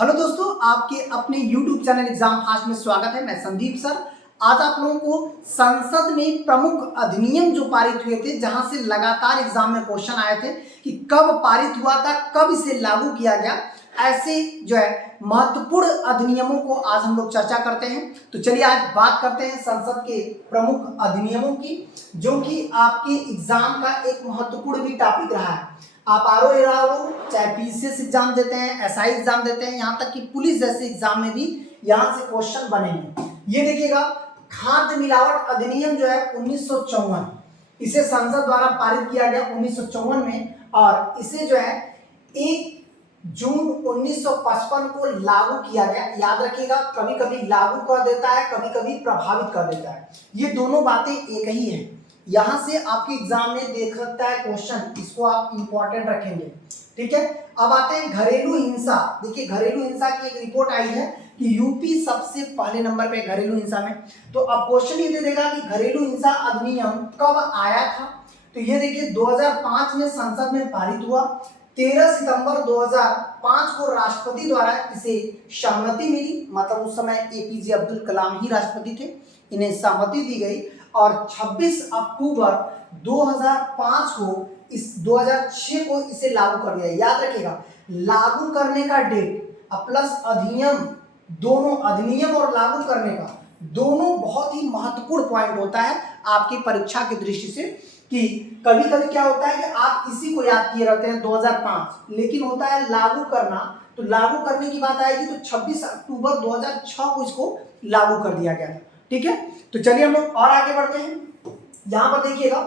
Hello दोस्तों, आपके अपने YouTube चैनल एग्जाम फास्ट में स्वागत है। मैं संदीप सर। आज आप लोगों को संसद में प्रमुख अधिनियम जो पारित हुए थे, जहां से लगातार एग्जाम में क्वेश्चन आए थे कि कब पारित हुआ था, कब इसे लागू किया गया, ऐसे जो है महत्वपूर्ण अधिनियमों को आज हम लोग चर्चा करते हैं। तो चलिए आज बात करते हैं संसद के प्रमुख अधिनियमों की, जो कि आपके एग्जाम का एक महत्वपूर्ण भी टॉपिक रहा है। आप आरओ एआरओ चाहे पीसीएस एग्जाम देते हैं, एसआई एग्जाम देते हैं, यहाँ तक कि पुलिस जैसे एग्जाम में भी यहाँ से क्वेश्चन बनेंगे। ये देखिएगा, खाद्य मिलावट अधिनियम जो है 1954, इसे संसद द्वारा पारित किया गया 1954 में, और इसे जो है 1 जून 1955 को लागू किया गया। याद रखिएगा, कभी कभी लागू कर देता है, कभी कभी प्रभावित कर देता है, ये दोनों बातें एक ही है। यहां से आपके एग्जाम में देख सकता है क्वेश्चन, इसको आप इंपॉर्टेंट रखेंगे। ठीक है, अब आते हैं घरेलू हिंसा। देखिए, घरेलू हिंसा की एक रिपोर्ट आई है कि यूपी सबसे पहले नंबर पे घरेलू हिंसा में। तो अब क्वेश्चन ये दे देगा कि घरेलू हिंसा अधिनियम कब आया था। तो ये देखिए 2005 में संसद में पारित हुआ। 13 सितंबर 2005 को राष्ट्रपति द्वारा इसे सहमति मिली, मतलब उस समय एपीजे अब्दुल कलाम ही राष्ट्रपति थे, इन्हें सहमति दी गई। और 26 अक्टूबर 2005 को 2006 को इसे लागू कर दिया। याद रखिएगा, लागू करने का डेट प्लस अधिनियम, दोनों अधिनियम और लागू करने का दोनों बहुत ही महत्वपूर्ण पॉइंट होता है आपकी परीक्षा की दृष्टि से। कि कभी कभी क्या होता है कि आप इसी को याद किए रहते हैं 2005, लेकिन होता है लागू करना। तो लागू करने की बात आएगी तो 26 अक्टूबर 2006 को इसको लागू कर दिया गया था। ठीक है, तो चलिए हम लोग और आगे बढ़ते हैं। यहां पर देखिएगा,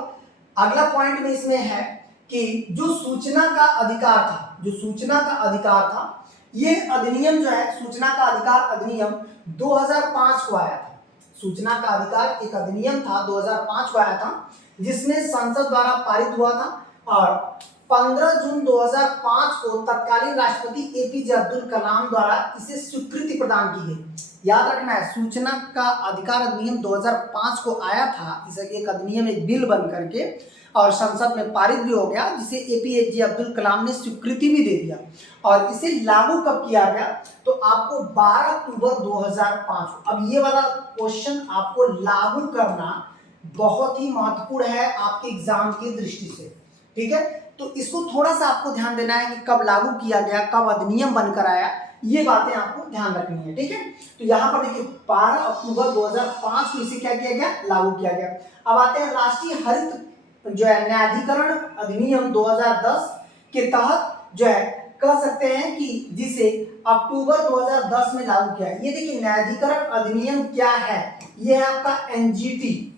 अगला पॉइंट में इसमें है कि जो सूचना का अधिकार था, जो सूचना का अधिकार था, ये अधिनियम जो है सूचना का अधिकार अधिनियम 2005 को आया था। सूचना का अधिकार एक अधिनियम था, 2005 को आया था, जिसमें संसद द्वारा पारित हुआ था। और 15 जून 2005 को तत्कालीन राष्ट्रपति एपीजे अब्दुल कलाम द्वारा इसे स्वीकृति प्रदान की गई। याद रखना है, सूचना का अधिकार अधिनियम 2005 को आया था। इसे एक अधिनियम, एक बिल बन करके और संसद में पारित भी हो गया, जिसे एपीजे अब्दुल कलाम ने स्वीकृति भी दे दिया। और इसे लागू कब किया गया, तो आपको 12 अक्टूबर 2005। अब ये वाला क्वेश्चन आपको लागू करना बहुत ही महत्वपूर्ण है आपके एग्जाम की दृष्टि से। ठीक है, तो इसको थोड़ा सा आपको ध्यान देना है कि कब लागू किया गया, कब अधिनियम बनकर आया, ये बातें आपको ध्यान रखनी है। ठीक है, तो यहाँ पर देखिए 12 अक्टूबर 2005 को इसे क्या किया गया, लागू किया गया। अब आते हैं राष्ट्रीय हरित जो है न्यायाधिकरण अधिनियम 2010 के तहत जो है कह सकते हैं कि जिसे अक्टूबर 2010 में लागू किया। ये देखिए न्यायाधिकरण अधिनियम क्या है, ये है आपका एनजीटी।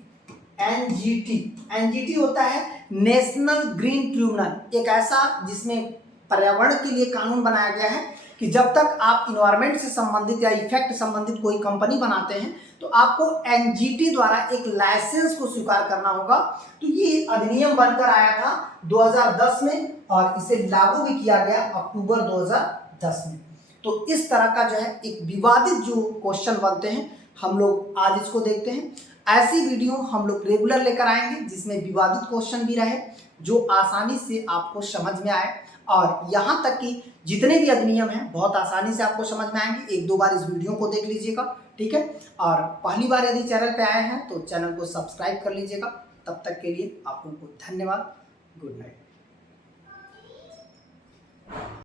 एनजीटी होता है नेशनल ग्रीन ट्रिब्यूनल, एक ऐसा जिसमें पर्यावरण के लिए कानून बनाया गया है कि जब तक आप इन्वायरमेंट से संबंधित या इफेक्ट संबंधित कोई कंपनी बनाते हैं तो आपको एनजीटी द्वारा एक लाइसेंस को स्वीकार करना होगा। तो ये अधिनियम बनकर आया था 2010 में और इसे लागू भी किया गया अक्टूबर 2010 में। तो इस तरह का जो है एक विवादित जो क्वेश्चन बनते हैं, हम लोग आज इसको देखते हैं। ऐसी वीडियो हम लोग रेगुलर लेकर आएंगे जिसमें विवादित क्वेश्चन भी रहे, जो आसानी से आपको समझ में आए। और यहाँ तक कि जितने भी अधिनियम हैं बहुत आसानी से आपको समझ में आएंगे। 1-2 बार इस वीडियो को देख लीजिएगा। ठीक है, और पहली बार यदि चैनल पे आए हैं तो चैनल को सब्सक्राइब कर लीजिएगा। तब तक के लिए आप लोगों को धन्यवाद। Good night.